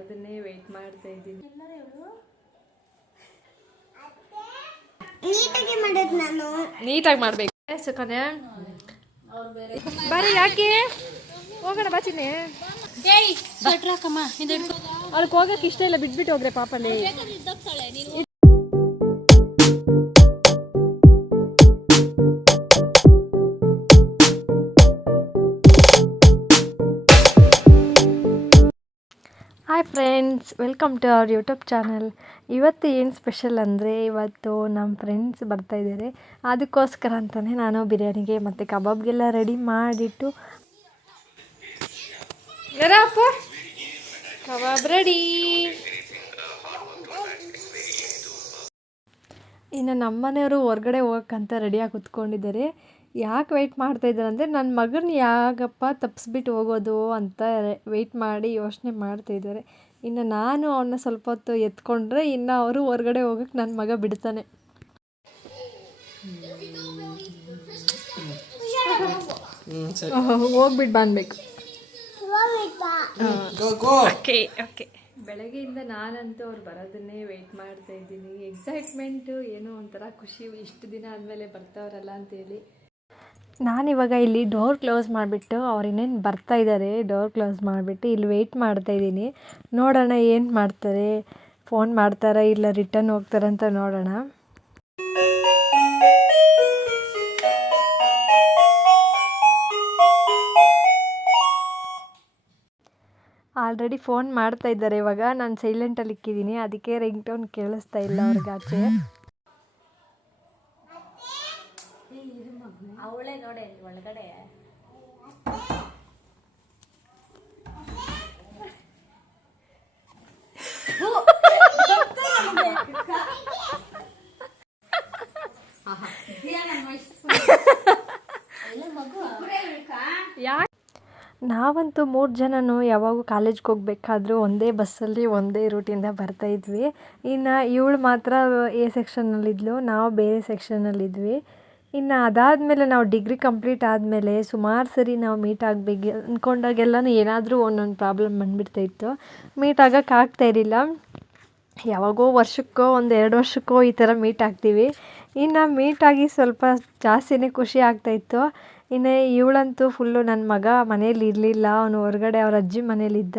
ಬರೋದನ್ನೇ wait ಮಾಡ್ತಾ ಇದ್ದೀನಿ. ನೀಟಾಗಿ ಮಾಡ್ಬೇಕು ಸುಕನ್ಯಾ. ಬರೀ ಯಾಕೆ ಹೋಗೋಣ ಬಾಚಿನಿ. ಅವ್ರಿಗೆ ಹೋಗಕ್ಕೆ ಇಷ್ಟ ಇಲ್ಲ, ಬಿಟ್ಬಿಟ್ಟು ಹೋಗ್ರೆ ಪಾಪಲ್ಲಿ. Hi friends, welcome to our YouTube channel. ಇವತ್ತು ಏನು ಸ್ಪೆಷಲ್ ಅಂದರೆ, ಇವತ್ತು ನಮ್ಮ ಫ್ರೆಂಡ್ಸ್ ಬರ್ತಾಯಿದ್ದಾರೆ. ಅದಕ್ಕೋಸ್ಕರ ಅಂತಲೇ ನಾನು ಬಿರಿಯಾನಿಗೆ ಮತ್ತು ಕಬಾಬ್ಗೆಲ್ಲ ರೆಡಿ ಮಾಡಿಟ್ಟು ಅಪ್ಪ ಕಬಾಬ್ ರೆಡಿ. ಇನ್ನು ನಮ್ಮನೆಯವರು ಹೊರಗಡೆ ಹೋಗೋಕ್ಕಂತ ರೆಡಿಯಾಗಿ ಕೂತ್ಕೊಂಡಿದ್ದಾರೆ. ಯಾಕೆ ವೆಯ್ಟ್ ಮಾಡ್ತಾಯಿದ್ದಾರೆ ಅಂದರೆ, ನನ್ನ ಮಗನ ಯಾಕಪ್ಪ ತಪ್ಪಿಸ್ಬಿಟ್ಟು ಹೋಗೋದು ಅಂತ ವೆಯ್ಟ್ ಮಾಡಿ ಯೋಚನೆ ಮಾಡ್ತಾಯಿದ್ದಾರೆ. ಇನ್ನು ನಾನು ಅವನ್ನ ಸ್ವಲ್ಪ ಹೊತ್ತು ಎತ್ಕೊಂಡ್ರೆ ಇನ್ನು ಅವರು ಹೊರಗಡೆ ಹೋಗೋಕ್ಕೆ ನನ್ನ ಮಗ ಬಿಡ್ತಾನೆ. ಹೋಗ್ಬಿಟ್ಟು ಬಾನ್ಬೇಕು. Okay okay. ಬೆಳಗ್ಗೆಯಿಂದ ನಾನಂತೂ ಅವ್ರು ಬರೋದನ್ನೇ ವೆಯ್ಟ್ ಮಾಡ್ತಾ ಇದ್ದೀನಿ. ಎಕ್ಸೈಟ್ಮೆಂಟು, ಏನೋ ಒಂಥರ ಖುಷಿ, ಇಷ್ಟು ದಿನ ಆದಮೇಲೆ ಬರ್ತಾವ್ರಲ್ಲ ಅಂತೇಳಿ. ನಾನಿವಾಗ ಇಲ್ಲಿ ಡೋರ್ ಕ್ಲೋಸ್ ಮಾಡಿಬಿಟ್ಟು ಅವ್ರು ಇನ್ನೇನು ಬರ್ತಾಯಿದ್ದಾರೆ. ಡೋರ್ ಕ್ಲೋಸ್ ಮಾಡಿಬಿಟ್ಟು ಇಲ್ಲಿ ವೆಯ್ಟ್ ಮಾಡ್ತಾಯಿದ್ದೀನಿ. ನೋಡೋಣ ಏನು ಮಾಡ್ತಾರೆ, ಫೋನ್ ಮಾಡ್ತಾರಾ ಇಲ್ಲ ರಿಟರ್ನ್ ಹೋಗ್ತಾರಂತ ನೋಡೋಣ. ಆಲ್ರೆಡಿ ಫೋನ್ ಮಾಡ್ತಾ ಇದ್ದಾರೆ. ಇವಾಗ ನಾನು ಸೈಲೆಂಟಲ್ಲಿ ಇಕ್ಕಿದ್ದೀನಿ, ಅದಕ್ಕೆ ರಿಂಗ್ ಟೋನ್ ಕೇಳಿಸ್ತಾ ಇಲ್ಲ ಅವ್ರಿಗೆ ಆಚೆ. ಅವಳೇ ನೋಡಿ ಒಳಗಡೆ. ನಾವಂತೂ 3 ಜನನೂ ಯಾವಾಗೂ ಕಾಲೇಜ್ಗೆ ಹೋಗ್ಬೇಕಾದ್ರೂ ಒಂದೇ ಬಸ್ಸಲ್ಲಿ ಒಂದೇ ರೂಟಿಂದ ಬರ್ತಾಯಿದ್ವಿ. ಇನ್ನು ಇವಳು ಮಾತ್ರ ಎ ಸೆಕ್ಷನ್ನಲ್ಲಿದ್ಲು, ನಾವು ಬೇರೆ ಸೆಕ್ಷನಲ್ಲಿದ್ವಿ. ಇನ್ನು ಅದಾದಮೇಲೆ ನಾವು ಡಿಗ್ರಿ ಕಂಪ್ಲೀಟ್ ಆದಮೇಲೆ ಸುಮಾರು ಸರಿ ನಾವು ಮೀಟ್ ಆಗಬೇಕು ಅಂದ್ಕೊಂಡಾಗೆಲ್ಲನೂ ಏನಾದರೂ ಒಂದೊಂದು ಪ್ರಾಬ್ಲಮ್ ಬಂದುಬಿಡ್ತಾಯಿತ್ತು. ಮೀಟ್ ಆಗೋಕ್ಕೆ ಆಗ್ತಾಯಿರಲಿಲ್ಲ. ಯಾವಾಗೋ ವರ್ಷಕ್ಕೋ 1-2 ವರ್ಷಕ್ಕೋ ಈ ಥರ ಮೀಟ್ ಆಗ್ತೀವಿ. ಇನ್ನು ಮೀಟಾಗಿ ಸ್ವಲ್ಪ ಜಾಸ್ತಿನೇ ಖುಷಿ ಆಗ್ತಾಯಿತ್ತು. ಇನ್ನು ಇವಳಂತೂ ಫುಲ್ಲು, ನನ್ನ ಮಗ ಮನೇಲಿ ಇರಲಿಲ್ಲ, ಅವನು ಹೊರಗಡೆ ಅವ್ರ ಅಜ್ಜಿ ಮನೇಲಿದ್ದ.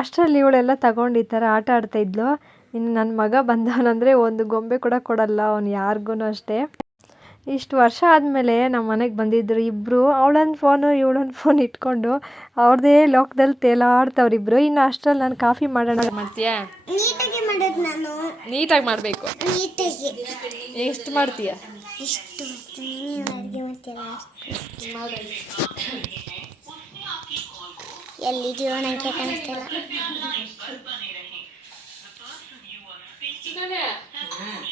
ಅಷ್ಟರಲ್ಲಿ ಇವಳೆಲ್ಲ ತಗೊಂಡು ಈ ಥರ ಆಟ ಆಡ್ತಾಯಿದ್ಲು. ಇನ್ನು ನನ್ನ ಮಗ ಬಂದವನಂದರೆ ಒಂದು ಗೊಂಬೆ ಕೂಡ ಕೊಡಲ್ಲ ಅವನು ಯಾರಿಗೂ ಅಷ್ಟೇ. ಇಷ್ಟು ವರ್ಷ ಆದಮೇಲೆ ನಮ್ಮ ಮನೆಗೆ ಬಂದಿದ್ದರು ಇಬ್ಬರು. ಅವಳೊಂದು ಫೋನು ಇವಳೊಂದು ಫೋನ್ ಇಟ್ಕೊಂಡು ಅವ್ರದ್ದೇ ಲೋಕದಲ್ಲಿ ತೇಲಾಡ್ತವ್ರಿಬ್ರು. ಇನ್ನು ಅಷ್ಟರಲ್ಲಿ ನಾನು ಕಾಫಿ ಮಾಡೋಣ. ಮಾಡ್ತೀಯಾ? ನೀಟಾಗಿ ಮಾಡಬೇಕು. ಎಷ್ಟು ಮಾಡ್ತೀಯ? ಎಲ್ಲಿದೆಯೋ ನನಗೆ ಕಾಣಿಸ್ತಿಲ್ಲ.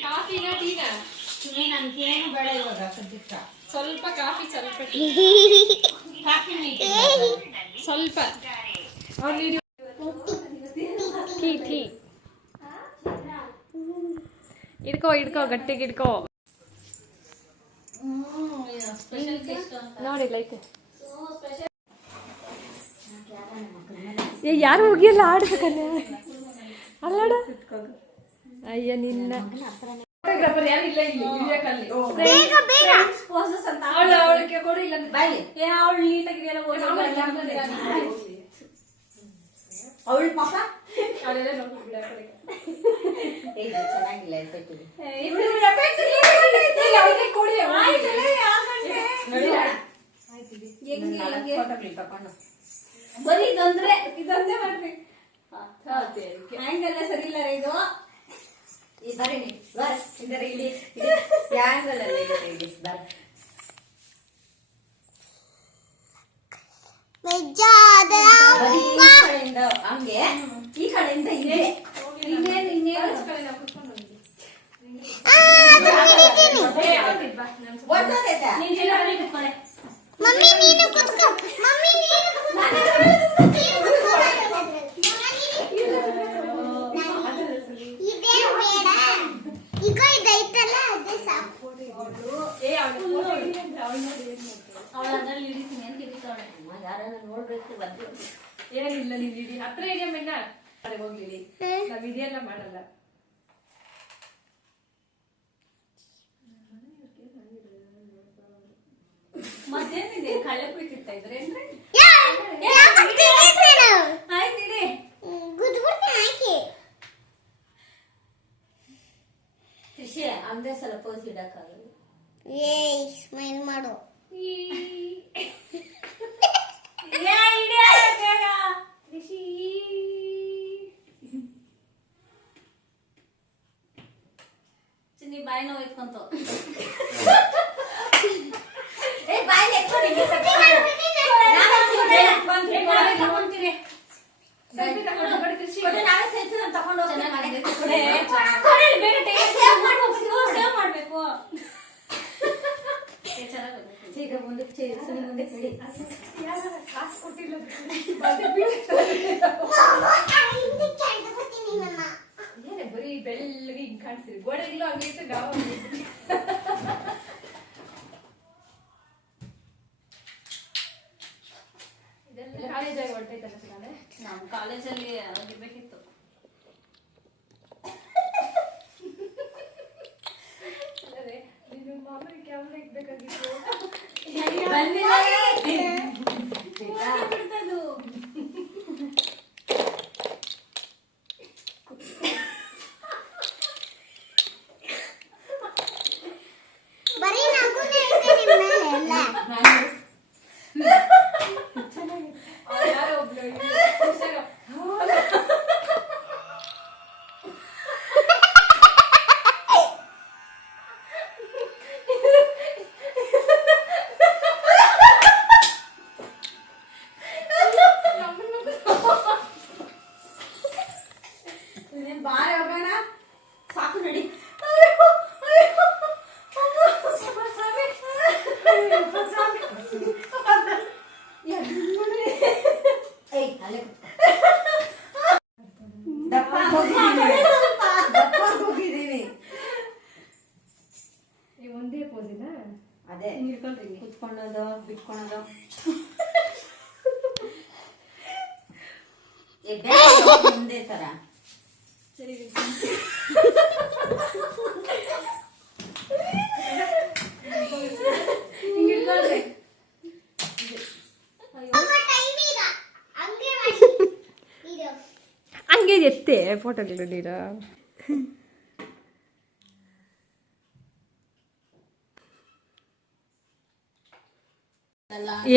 ಕಾಫಿನ ಟೀನ? ನನಗೇನು ಬೇಡ ಇವಾಗ ಸದ್ಯಕ್ಕ. ಸ್ವಲ್ಪ ಕಾಫಿ, ಸ್ವಲ್ಪ ಟೀ. ಸ್ವಲ್ಪ ಟೀ ಇಡ್ಕೋ ಗಟ್ಟಿಗೆ ಇಡ್ಕೋ. ನೋಡಿ ಲೈಕ್ ಯಾರು ಹೋಗಿಲ್ಲ ಆಡ್ಬೇಕನ್ನ ಅಲ್ಲಾಡ. ಅಯ್ಯ ನಿನ್ನ ಅವಳು ಪಾಪ ಬರೀ ಇದೊಂದೇ ಮಾಡ್ರಿ. ಹ್ಯಾಂಗಲ್ಲ ಸರಿ ಇಲ್ಲ ಇದು. ಬರೀ ಇದರ ಇಲ್ಲಿ ಹ್ಯಾಂಗಲ್ ಅಲ್ಲಿ ಬರ. ಹಂಗೆ ಈ ಕಡೆಯಿಂದ ಇದೆ. ಮಮ್ಮಿ ನೀನು ಕೂತ್ಕೋ. ಮಮ್ಮಿ ಇದೇ ಬೇಡ, ಈಗ ಇದೈತಲ್ಲ ಅದೇ ಸಾಕು. ಅವಳು ಅದ್ರಲ್ಲಿ ಹಿಡಿತೀನಿ ಅಂತ ಹಿಡಿತಾವಳೆ. ಯಾರನ್ನ ನೋಡ್ಬೇಕು ಬಂದು ಏನಿಲ್ಲ, ನೀನು ಹಿಡಿ ಹತ್ರ ಇದೆ. ಮೆನ್ನ ಹೋಗ್ಲಿ ನಾವ್ ಇದೆಲ್ಲ ಮಾಡಲ್ಲ. ಮತ್ತೇನಿದೆ ಕಳ್ಳೆ ಕುಯ್ತಿರ್ತಾ ಇದ್ರೆ ಆಯ್ತಿದೆ ಕೃಷಿ ಅಂದೇ ಸಲ ಪೋಸ್ ಇಡಕ್ಕಾಗಲ್ಲ. ಸ್ಮೈಲ್ ಮಾಡು. ನೀ ಬಾಯಿ ನೋವು ಎತ್ಕೊಂತ ಮಾಡ್ಬೇಕು. ಈಗ ಮುಂದಕ್ಕೆ ಕಾಸು ಕೊಟ್ಟಿಲ್ಲ ಬರೀ ಬೆಳ್ಳಗೆ ಹಿಂಗ್ ಕಾಣಿಸ್ತೀರಿ ಗೋಡೆಗಿಲ್ಲ ಹಂಗೆ ಗಾವ ಇದೆಲ್ಲ ಕಾಲೇಜಾಗಿ ಹೊರಟೈತಲ್ಲ ನಾಳೆ ನಮ್ಮ ಕಾಲೇಜಲ್ಲಿ ಆಗಿರ್ಬೇಕಿತ್ತು. ನೀನು ಮಾಮೂಲಿ ಕ್ಯಾಮ್ರಾ ಇಕ್ಬೇಕಾಗಿತ್ತು. ಬರೀ ನಗುನೇ ಐತೆ ನಿಮ್ಮ ಮೇಲೆ ಎಲ್ಲ. ಯಾರೋ ಒಬ್ಳು ಬಾರೆ ಹೋಗೋಣ ಸಾಕು ನಡಿ. ಒಂದೇ ಪೋಸಿನ ಅದೇ ಹಿಡ್ಕೊಂಡ್ರಿ ಕುತ್ಕೊಳ್ಳೋದು ಬಿಟ್ಕೊಳ್ಳೋದು ಒಂದೇ ತರ. ಸರಿ ಹಂಗೆ ಎತ್ತೆ ಫೋಟೋಗಳು ನೀನು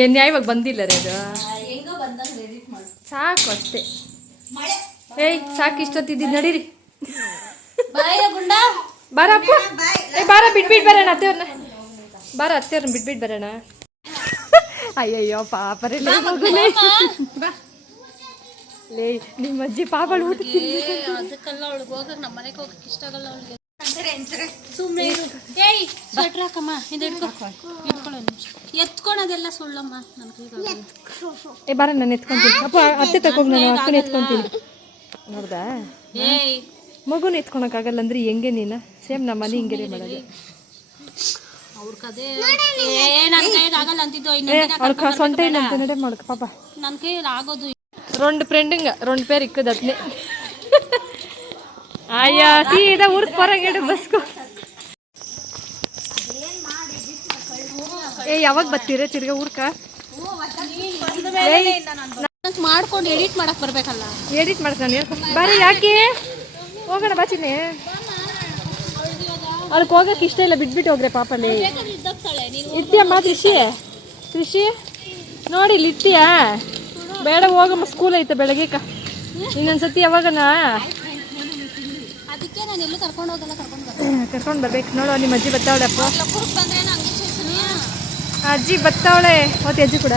ಏನ್ ಇವಾಗ ಬಂದಿಲ್ಲ ರೀ ಅದು ಹೆಂಗೋ ಬಂದಂಗ ಎಡಿಟ್ ಮಾಡು ಸಾಕು ಅಷ್ಟೇ. ಏಯ್ ಸಾಕು ಇಷ್ಟೊತ್ತಿದ್ದು ನಡೀರಿ ಬಾಯ ಗುಂಡ ಬಾರಪ್ಪ. ಏ ಬಾರ ಬಿಟ್ಬಿಟ್ಟು ಬರೋಣ ಅತ್ತೆಯವ್ರನ್ನ. ಬಾರ ಅತ್ತೆಯವ್ರನ್ನ ಬಿಟ್ಬಿಟ್ಟು ಬರೋಣ. ಅಯ್ಯಯ್ಯೋ ಪಾಪ ರೇ ಲೇ ನಿಮ್ಮ ಅಜ್ಜಿ ಪಾಪಳು ಊಟ ಅದಕ್ಕೆಲ್ಲ ಅವಳಿಗೆ ಹೋಗಕ್ಕೆ ನಮ್ಮ ಮನೆಗೆ ಹೋಗಕ್ಕೆ ಇಷ್ಟ ಆಗಲ್ಲ ಅವಳಿಗೆ. ಸುಮ್ಮನೆ ಏಯ್ ಸ್ವೆಟ್ರ್ ಹಾಕಮ್ಮ ಇದು ಇಟ್ಕೊಳ್ಳೋ ನಿಮಿಷ ಎತ್ಕೊಳೋದೆಲ್ಲ ಸುಳ್ಳಮ್ಮ ನನ್ನ ಕೈಗೆ. ಏ ಬಾರ ನಾನು ಎತ್ಕೊಂತೀನಿ. ಅಪ್ಪ ಅತ್ತೆ ತಗೊಂಡು ನಾನು ಅಕ್ಕನ ಎತ್ಕೊಂತೀನಿ. ನೋಡ್ದಾ ಏಯ್ ಮಗುನ ಎತ್ಕೊಳಕ್ಕಾಗಲ್ಲ ಅಂದ್ರೆ ಹೆಂಗೆ ನೀನು ಸೇಮ್ ನಮ್ಮ ಮನೆ ಹಿಂಗೆ ಮಾಡೋದು. ಅವ್ರ ಕದೆ ನನ್ನ ಕೈಗೆ ಆಗಲ್ಲ ಅಂತಿದ್ದು ಅವ್ರ ಸೊಂಟ ಏನಂತ ನಡೆ ಮಾಡಕ ಪಾಪ ನನ್ನ ಕೈಯಲ್ಲಿ ಆಗೋದು. రెండు ఫ్రెండింగ్ రెండు పేరు ఇక్కదు అట్నే అయ్యా సీదా ఊరికి పొరగడు బస్కు. ಏ ಯಾವಾಗ ಬರ್ತೀರ ತಿರ್ಗಾ ಊರ್ಕ? ಮಾಡ್ಕೊಂಡು ಎಡಿಟ್ ಮಾಡಕ್ ಬರ್ಬೇಕಲ್ಲ. ಎಡಿಟ್ ಮಾಡ್ಕೊಂಡು ಬಾರಿ ಯಾಕೆ ಹೋಗೋಣ ಬಾಚಿನಿ. ಅದಕ್ಕೆ ಹೋಗಕ್ಕೆ ಇಷ್ಟ ಇಲ್ಲ ಬಿಟ್ಬಿಟ್ಟು ಹೋಗ್ರೆ ಪಾಪಲ್ಲಿ ಇರ್ತೀಯಮ್ಮ. ಕೃಷಿ ಕೃಷಿ ನೋಡಿ ಇಲ್ಲಿ ಇರ್ತೀಯಾ ಬೇಡ ಹೋಗಮ್ಮ ಸ್ಕೂಲ್ ಐತೆ ಬೆಳಗ್ಗೆ ಇನ್ನೊಂದ್ಸತಿ ಯಾವಾಗನ ಅದಕ್ಕೆ ನಾನು ಎಲ್ಲೂ ಕರ್ಕೊಂಡು ಹೋಗಲ್ಲ ಕರ್ಕೊಂಡು ಬರ್ಬೇಕು. ನೋಡು ನಿಮ್ಮ ಅಜ್ಜಿ ಬರ್ತಾವಳೆ. ಅಪ್ಪ ಅಜ್ಜಿ ಬರ್ತಾವಳೆ ಅವತ್ತು ಅಜ್ಜಿ ಕೂಡ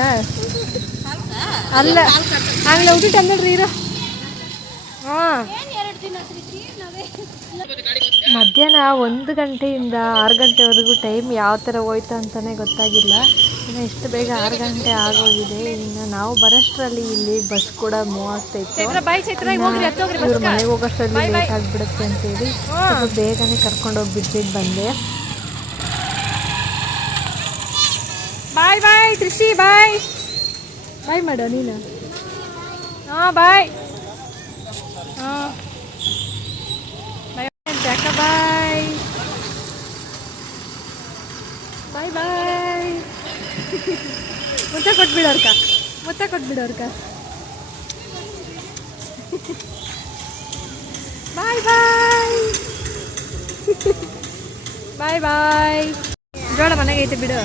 ಅಲ್ಲ ಹಂಗೆ ಊಟ ಅಂದಳ್ರಿ ಇರೋ. ಹಾಂ ಮಧ್ಯಾಹ್ನ 1 ಗಂಟೆಯಿಂದ 6 ಗಂಟೆವರೆಗೂ ಟೈಮ್ ಯಾವ ಥರ ಹೋಯ್ತು ಅಂತಲೇ ಗೊತ್ತಾಗಿಲ್ಲ. ಇನ್ನು ಇಷ್ಟು ಬೇಗ 6 ಗಂಟೆ ಆಗೋಗಿದೆ. ಇನ್ನು ನಾವು ಬರೋಷ್ಟರಲ್ಲಿ ಇಲ್ಲಿ ಬಸ್ ಕೂಡ ಮೂವ್ ಆಗ್ತಾಯಿತ್ತು. ಇವ್ರು ಮನೆಗೆ ಹೋಗೋಷ್ಟರಲ್ಲಿ ಲೇಟ್ ಆಗಿಬಿಡುತ್ತೆ ಅಂತೇಳಿ ಸ್ವಲ್ಪ ಬೇಗನೆ ಕರ್ಕೊಂಡೋಗಿ ಬಿಟ್ಬಿಟ್ಟು ಬಂದೆ. ಬಾಯ್ ಬಾಯ್ ಕೃಷಿ ಬಾಯ್ ಬಾಯ್ ಮಾಡೋ ನೀನು. ಹಾಂ ಬಾಯ್. ಬಾಯ್ ಬಾಯ್. ಮುತ್ತ ಕೊಟ್ಬಿಡೋರ್ಕ, ಮುತ್ತ ಕೊಟ್ಬಿಡೋರ್ಕ. ಬಾಯ್ ಬಾಯ್. ಬಾಯ್ ಬಾಯ್. ಜೋಳ ಮನೆಗೆ ಐತೆ ಬಿಡು.